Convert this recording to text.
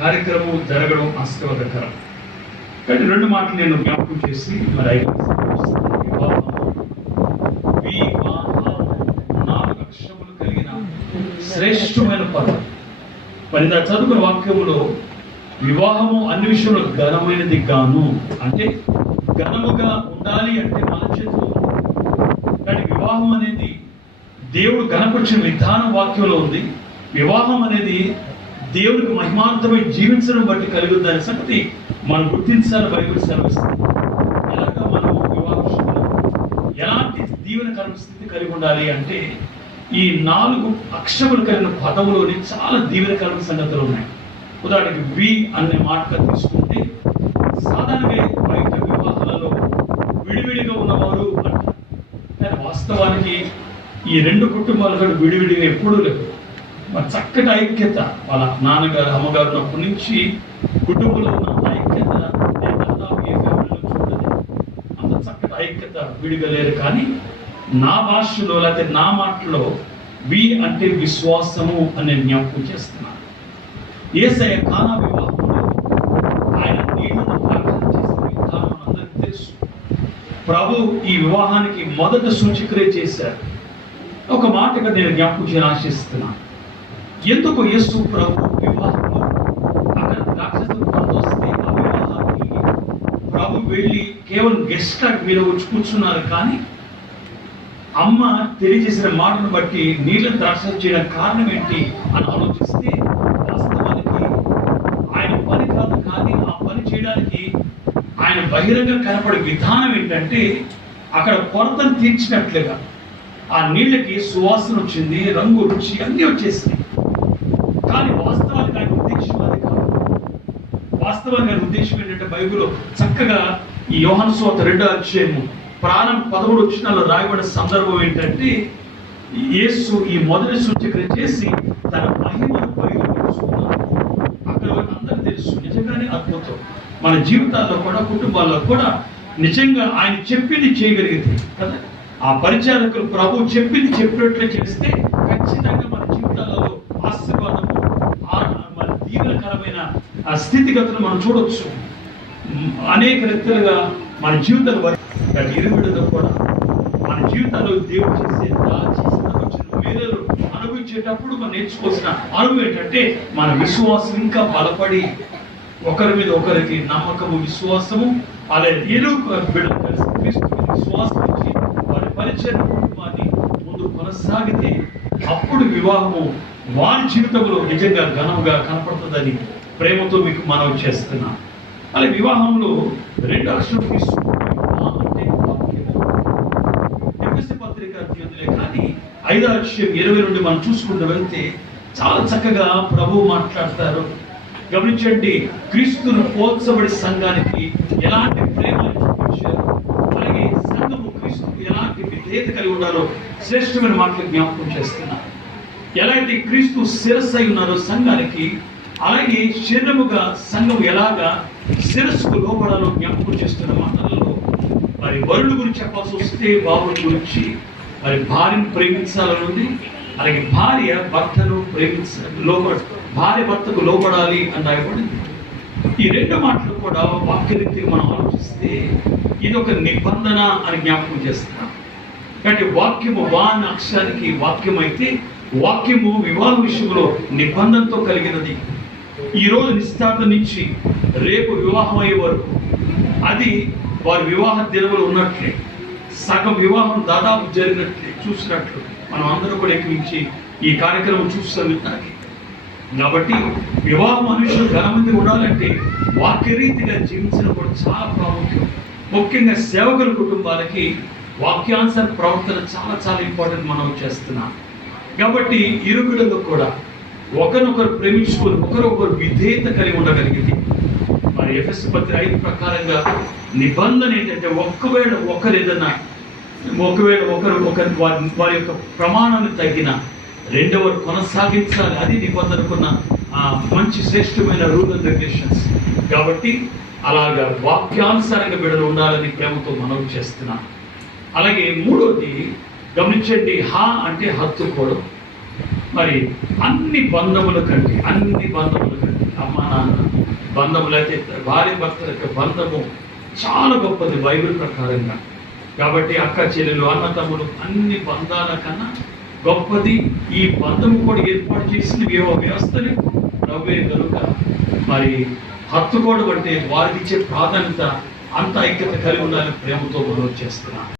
కార్యక్రమం జరగడం ఆశీర్వాదకరం కానీ రెండు మాటలు నేను జ్ఞాపకం చేసి మరి ఐదు నాలుగు అక్షరములు కలిగిన శ్రేష్టమైన పదం. మరి నా చదువుకున్న వాక్యంలో వివాహము అన్ని విషయంలో ఘనమైనది గాను అంటే ఘనముగా ఉండాలి అంటే మన చేతిలో కానీ వివాహం అనేది దేవుడు గణపరిచిన విధానం వాక్యంలో ఉంది. వివాహం అనేది దేవుడికి మహిమాంతమై జీవించడం బట్టి కలిగి సంగతి మనం గుర్తించాలి బైబిల్ సెలవిస్తుంది. ఎలాగా మనం వివాహం ఎలాంటి దీవెన స్థితి కలిగి ఉండాలి అంటే ఈ నాలుగు అక్షములు కలిగిన పదములోని చాలా దీవెనకరమైన సంగతులు ఉన్నాయి. ఉదాహరణకి వి అనే మాట తీసుకుంటే సాధారణంగా బయట వివాహాలలో విడివిడిగా ఉన్నవారు అంటారు. కానీ వాస్తవానికి ఈ రెండు కుటుంబాలు కూడా విడివిడిగా ఎప్పుడూ లేవు. మరి చక్కటి ఐక్యత వాళ్ళ నాన్నగారు అమ్మగారు ఉన్నప్పటి నుంచి కుటుంబంలో ఉన్న ఐక్యత నేను దాదాపు ఏ ఫ్యామిలీలో చూడలేదు. అంత చక్కటి ఐక్యత విడిగలేరు కానీ నా భాషలో లేకపోతే నా మాటలో వి అంటే విశ్వాసము అనే జ్ఞాపకం చేస్తున్నాను. ఏసయ్య కానా వివాహంలో ఆయన నీళ్ళను ప్రార్థన చేసిన విధానం అందరికీ తెలుసు. ప్రభు ఈ వివాహానికి మొదట సూచికరే చేశారు. ఒక మాటగా నేను జ్ఞాపకం చేయాలని ఆశిస్తున్నాను. ఎందుకు యేసు ప్రభు వివాహంలో అక్కడ రాక్షసులు వస్తే ఆ వివాహానికి ప్రభు వెళ్ళి కేవలం గెస్ట్ మీరు వచ్చి కూర్చున్నారు కానీ అమ్మ తెలియజేసిన మాటను బట్టి నీళ్ళ ద్రాక్ష చేయడం కారణం ఏంటి అని ఆలోచిస్తే వాస్తవానికి ఆయన పని కాదు కానీ ఆ పని చేయడానికి ఆయన బహిరంగ కనపడే విధానం ఏంటంటే అక్కడ కొరతను తీర్చినట్లుగా ఆ నీళ్ళకి సువాసన వచ్చింది రంగు రుచి అన్నీ వచ్చేసింది కానీ వాస్తవానికి ఆయన ఉద్దేశం అది కాదు వాస్తవానికి ఆయన ఉద్దేశం ఏంటంటే బైబిల్లో చక్కగా ఈ యోహాను సోత రెండో అధ్యాయము ప్రాణం పదమూడు వచ్చినాల్లో రాయబడిన సందర్భం ఏంటంటే యేసు ఈ మొదటి సూచికలు చేసి తన మహిమను బయలుపరుచుకున్నారు అక్కడ అందరూ తెలుసు నిజంగానే అద్భుతం. మన జీవితాల్లో కూడా కుటుంబాల్లో కూడా నిజంగా ఆయన చెప్పింది చేయగలిగితే కదా? ఆ పరిచారకులు ప్రభు చెప్పింది చెప్పినట్లు చేస్తే ఖచ్చితంగా మన జీవితాలలో ఆశీర్వాదము ఆ- మన దీవెనకరమైన ఆ స్థితిగతులు మనం చూడొచ్చు. అనేక రీతిలుగా మన జీవితాలు వర- కూడా మన జీవితాల్లో దేవుడు చేసే చేసిన వచ్చిన మేలు అనుభవించేటప్పుడు మనం నేర్చుకోవాల్సిన అనుభవం ఏంటంటే మన విశ్వాసం ఇంకా బలపడి ఒకరి మీద ఒకరికి నమ్మకము విశ్వాసము అలాగే ఇరు బిడ్డలు కలిసి క్రీస్తు విశ్వాసం ఇచ్చి వారి పరిచయం కుటుంబాన్ని ముందు కొనసాగితే అప్పుడు వివాహము వారి జీవితంలో నిజంగా ఘనంగా కనపడుతుందని ప్రేమతో మీకు మనవి చేస్తున్నా. అలాగే వివాహంలో రెండు అక్షరం తీసుకుంటే పత్రిక అధ్యయనులే కానీ ఐదో అక్షరం ఇరవై నుండి మనం చూసుకుంటూ వెళ్తే చాలా చక్కగా ప్రభు మాట్లాడతారు. గమనించండి క్రీస్తును పోల్చబడి సంఘానికి ఎలాంటి ప్రేమను చూపించారు? అలాగే సంఘము క్రీస్తుకు ఎలాంటి విధేయత కలిగి ఉండాలో శ్రేష్టమైన మాటలు జ్ఞాపకం చేస్తున్నారు ఎలా అయితే క్రీస్తు శిరస్సు అయి ఉన్నారో సంఘానికి అలాగే శరీరముగా సంఘం ఎలాగా శిరస్సుకు లోపడాలో జ్ఞాపకం చేస్తున్న మాటలలో మరి వరుడు గురించి చెప్పాల్సి వస్తే బాబుని గురించి మరి భార్యను ప్రేమించాలని ఉంది. అలాగే భార్య భర్తను ప్రేమించ లోపడ భార్య భర్తకు లోపడాలి అని రాయబడింది. ఈ రెండు మాటలు కూడా వాక్యరీతిగా మనం ఆలోచిస్తే ఇది ఒక నిబంధన అని జ్ఞాపకం చేస్తున్నాం కాబట్టి వాక్యము వా అన్న అక్షరానికి వాక్యం అయితే వాక్యము వివాహ విషయంలో నిబంధనతో కలిగినది. ఈ రోజు నిశ్చితార్థం నుంచి రేపు వివాహం అయ్యే వరకు అది వారి వివాహ దినములు ఉన్నట్లే. సగం వివాహం దాదాపు జరిగినట్లే. చూసినట్లు మనం అందరూ కూడా ఎక్కించి ఈ కార్యక్రమం చూస్తాం కాబట్టి వివాహం మనుషులు ఘనమంది ఉండాలంటే వాక్యరీతిగా జీవించడం కూడా చాలా ప్రాముఖ్యం. ముఖ్యంగా సేవకుల కుటుంబాలకి వాక్యానుసార ప్రవర్తన చాలా చాలా ఇంపార్టెంట్ మనం చేస్తున్నాం. కాబట్టి ఇరుగుడులో కూడా ఒకరినొకరు ప్రేమించుకొని ఒకరొకరు విధేయత కలిగి ఉండగలిగింది. మరి ఎఫ్ఎస్ పత్రి ఐదు ప్రకారంగా నిబంధన ఏంటంటే ఒక్కవేళ ఒకరు ఏదన్నా ఒకవేళ ఒకరు ఒకరి వారి వారి యొక్క ప్రమాణాన్ని తగ్గిన రెండవరు కొనసాగించాలి అది నిబంధనకున్న ఆ మంచి శ్రేష్టమైన రూల్ అండ్ రెగ్యులేషన్స్. కాబట్టి అలాగా వాక్యానుసారంగా బిడలు ఉండాలని ప్రేమతో మనవి చేస్తున్నాను అలాగే మూడోది గమనించండి హా అంటే హత్తుకోవడం. మరి అన్ని బంధముల కంటే అన్ని బంధముల కంటే అమ్మ బంధములు అయితే భార్య భర్తల యొక్క బంధము చాలా గొప్పది బైబిల్ ప్రకారంగా. కాబట్టి అక్క చెల్లెలు అన్న తమ్ముడు అన్ని బంధాల కన్నా గొప్పది. ఈ బంధము కూడా ఏర్పాటు చేసింది ఏవో వ్యవస్థని నవ్వే కనుక మరి హత్తుకోవడం అంటే వారికి ఇచ్చే ప్రాధాన్యత అంత ఐక్యత కలిగి ఉండాలని ప్రేమతో మనం చేస్తున్నాను.